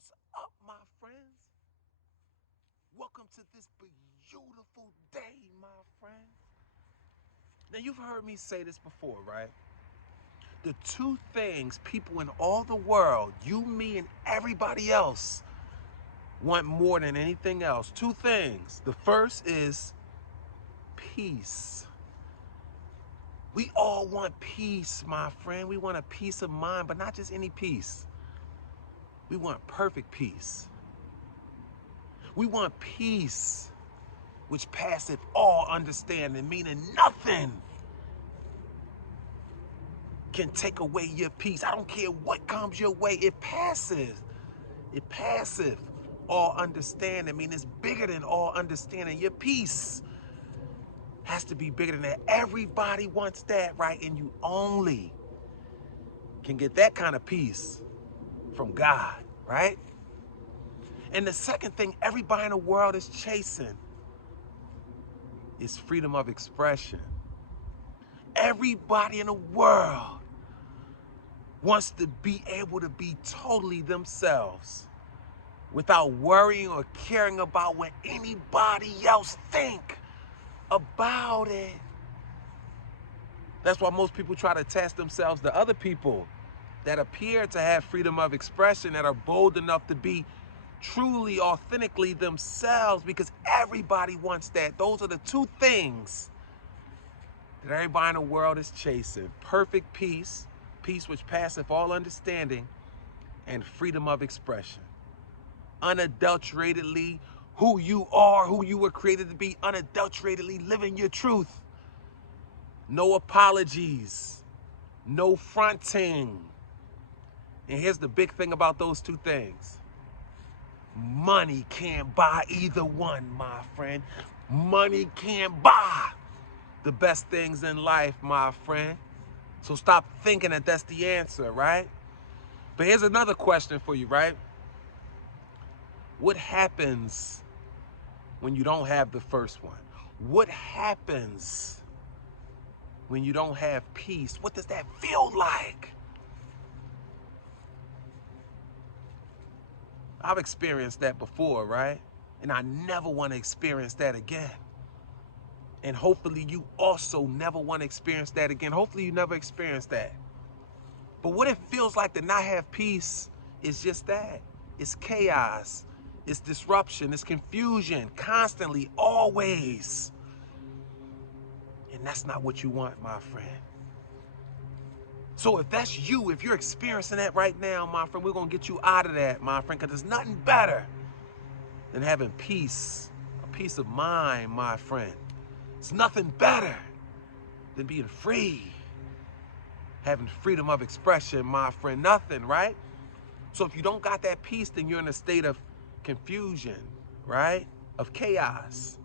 What's up, my friends? Welcome to this beautiful day, my friends. Now, you've heard me say this before, right? The two things people in all the world, you, me, and everybody else, want more than anything else. Two things. The first is peace. We all want peace, my friend. We want a peace of mind, but not just any peace. We want perfect peace. We want peace which passeth all understanding, meaning nothing can take away your peace. I don't care what comes your way, it passes. It passeth all understanding, meaning it's bigger than all understanding. Your peace has to be bigger than that. Everybody wants that, right? And you only can get that kind of peace from God, right? And the second thing everybody in the world is chasing is freedom of expression. Everybody in the world wants to be able to be totally themselves without worrying or caring about what anybody else think about it. That's why most people try to attach themselves to other people that appear to have freedom of expression, that are bold enough to be truly, authentically themselves, because everybody wants that. Those are the two things that everybody in the world is chasing. Perfect peace, peace which passeth all understanding, and freedom of expression. Unadulteratedly who you are, who you were created to be, unadulteratedly living your truth. No apologies, no fronting. And here's the big thing about those two things. Money can't buy either one, my friend. Money can't buy the best things in life, my friend. So stop thinking that that's the answer, right? But here's another question for you, right? What happens when you don't have the first one? What happens when you don't have peace? What does that feel like? I've experienced that before, right? And I never want to experience that again. And hopefully you also never want to experience that again. Hopefully you never experience that. But what it feels like to not have peace is just that. It's chaos. It's disruption. It's confusion. Constantly, always. And that's not what you want, my friend. So if that's you, if you're experiencing that right now, my friend, we're going to get you out of that, my friend, because there's nothing better than having peace, a peace of mind, my friend. It's nothing better than being free, having freedom of expression, my friend. Nothing, right? So if you don't got that peace, then you're in a state of confusion, right? Of chaos.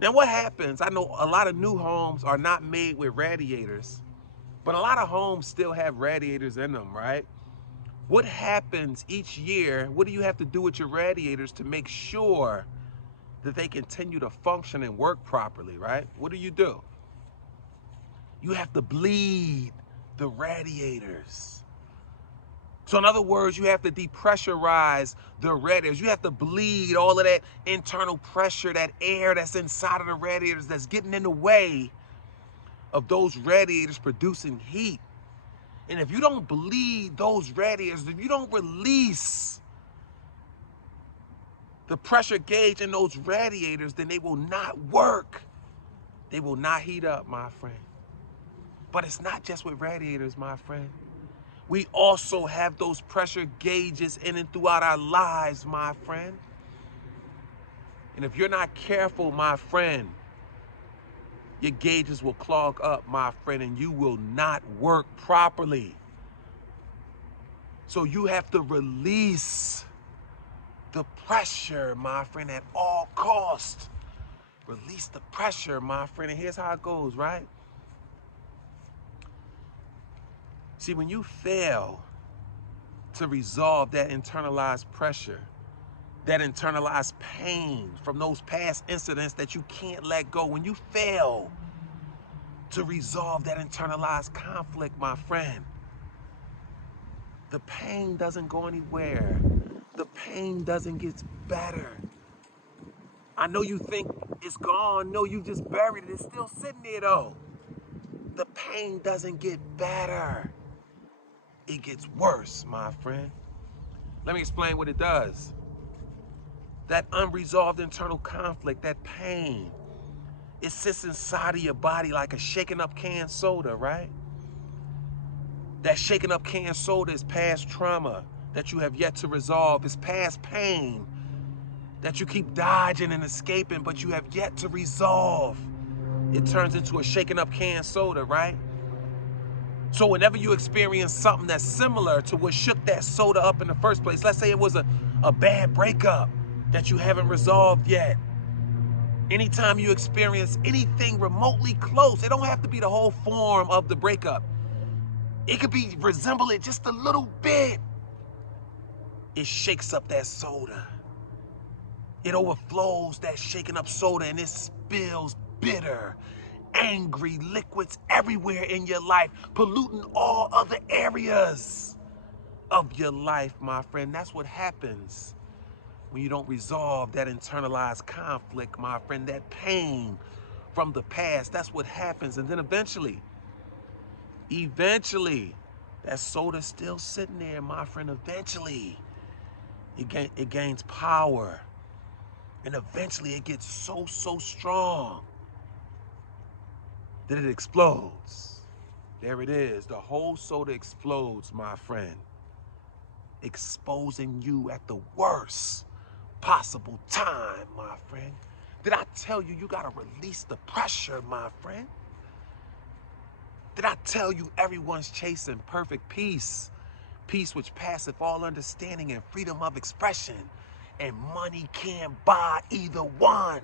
Now what happens? I know a lot of new homes are not made with radiators, but a lot of homes still have radiators in them, right? What happens each year? What do you have to do with your radiators to make sure that they continue to function and work properly, right? What do? You have to bleed the radiators. So in other words, you have to depressurize the radiators. You have to bleed all of that internal pressure, that air that's inside of the radiators that's getting in the way of those radiators producing heat. And if you don't bleed those radiators, if you don't release the pressure gauge in those radiators, then they will not work. They will not heat up, my friend. But it's not just with radiators, my friend. We also have those pressure gauges in and throughout our lives, my friend. And if you're not careful, my friend, your gauges will clog up, my friend, and you will not work properly. So you have to release the pressure, my friend, at all costs. Release the pressure, my friend, and here's how it goes, right? See, when you fail to resolve that internalized pressure, that internalized pain from those past incidents that you can't let go, when you fail to resolve that internalized conflict, my friend, the pain doesn't go anywhere. The pain doesn't get better. I know you think it's gone. No, you just buried it. It's still sitting there though. The pain doesn't get better. It gets worse, my friend. Let me explain what it does. That unresolved internal conflict, that pain, it sits inside of your body like a shaken up canned soda, right? That shaken up canned soda is past trauma that you have yet to resolve. It's past pain that you keep dodging and escaping, but you have yet to resolve. It turns into a shaken up canned soda, right? So whenever you experience something that's similar to what shook that soda up in the first place, let's say it was a bad breakup that you haven't resolved yet. Anytime you experience anything remotely close, it don't have to be the whole form of the breakup. It could be resemble it just a little bit. It shakes up that soda. It overflows that shaken up soda and it spills bitter, angry liquids everywhere in your life, polluting all other areas of your life, my friend. That's what happens when you don't resolve that internalized conflict, my friend, that pain from the past. That's what happens. And then eventually, that soda's still sitting there, my friend. Eventually, it gains power. And eventually it gets so strong that it explodes. There it is. The whole soda explodes, my friend. Exposing you at the worst possible time, my friend. Did I tell you you gotta release the pressure, my friend? Did I tell you everyone's chasing perfect peace? Peace which passeth all understanding and freedom of expression. And money can't buy either one,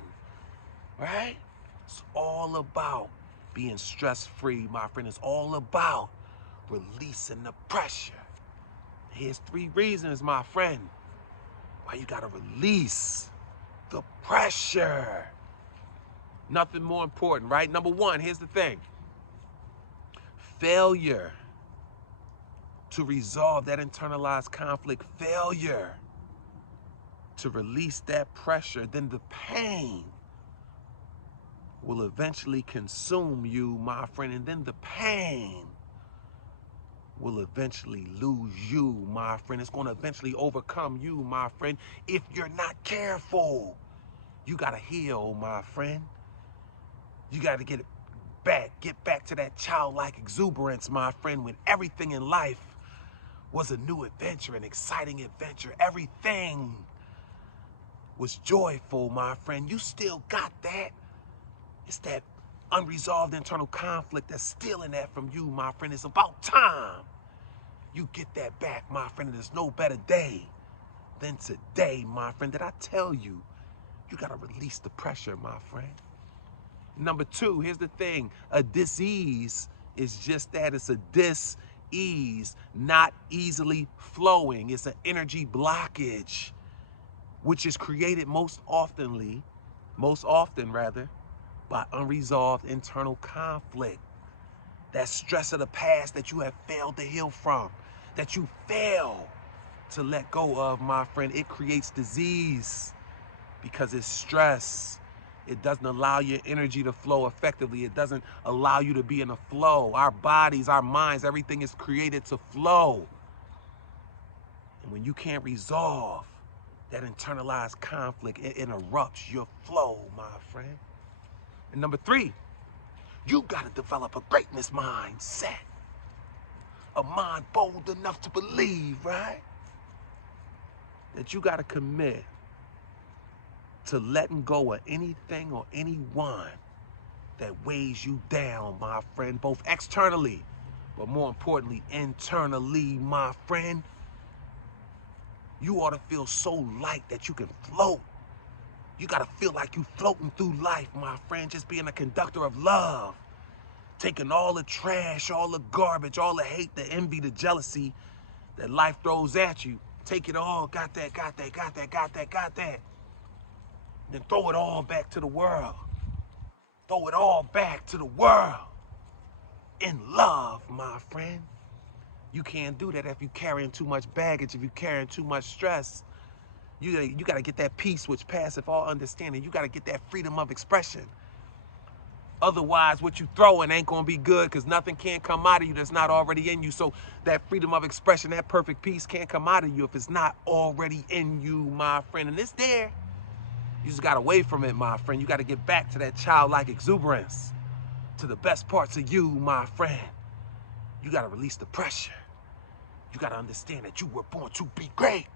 right? It's all about being stress-free, my friend. It's all about releasing the pressure. Here's 3 reasons, my friend, why you gotta release the pressure. Nothing more important, right? Number 1, here's the thing. Failure to resolve that internalized conflict, failure to release that pressure, then the pain will eventually consume you, my friend, and then the pain will eventually lose you, my friend. It's going to eventually overcome you, my friend, if you're not careful. You got to heal, my friend. You got to get back to that childlike exuberance, my friend, when everything in life was a new adventure, an exciting adventure. Everything was joyful, my friend. You still got that. It's that unresolved internal conflict that's stealing that from you, my friend. It's about time you get that back, my friend. There's no better day than today, my friend. Did I tell you, you gotta release the pressure, my friend? Number 2, here's the thing. A dis-ease is just that. It's a dis-ease, not easily flowing. It's an energy blockage, which is created most often, by unresolved internal conflict. That stress of the past that you have failed to heal from, that you fail to let go of, my friend. It creates disease because it's stress. It doesn't allow your energy to flow effectively. It doesn't allow you to be in a flow. Our bodies, our minds, everything is created to flow. And when you can't resolve that internalized conflict, it interrupts your flow, my friend. And number 3, you gotta develop a greatness mindset. A mind bold enough to believe, right? That you gotta commit to letting go of anything or anyone that weighs you down, my friend, both externally, but more importantly, internally, my friend. You ought to feel so light that you can float. You gotta feel like you floating through life, my friend, just being a conductor of love. Taking all the trash, all the garbage, all the hate, the envy, the jealousy that life throws at you. Take it all, got that. Then throw it all back to the world. Throw it all back to the world. In love, my friend. You can't do that if you're carrying too much baggage, if you're carrying too much stress. You got to get that peace which passeth all understanding. You got to get that freedom of expression. Otherwise, what you throwing ain't going to be good, because nothing can come out of you that's not already in you. So that freedom of expression, that perfect peace can't come out of you if it's not already in you, my friend. And it's there. You just got to wait from it, my friend. You got to get back to that childlike exuberance, to the best parts of you, my friend. You got to release the pressure. You got to understand that you were born to be great.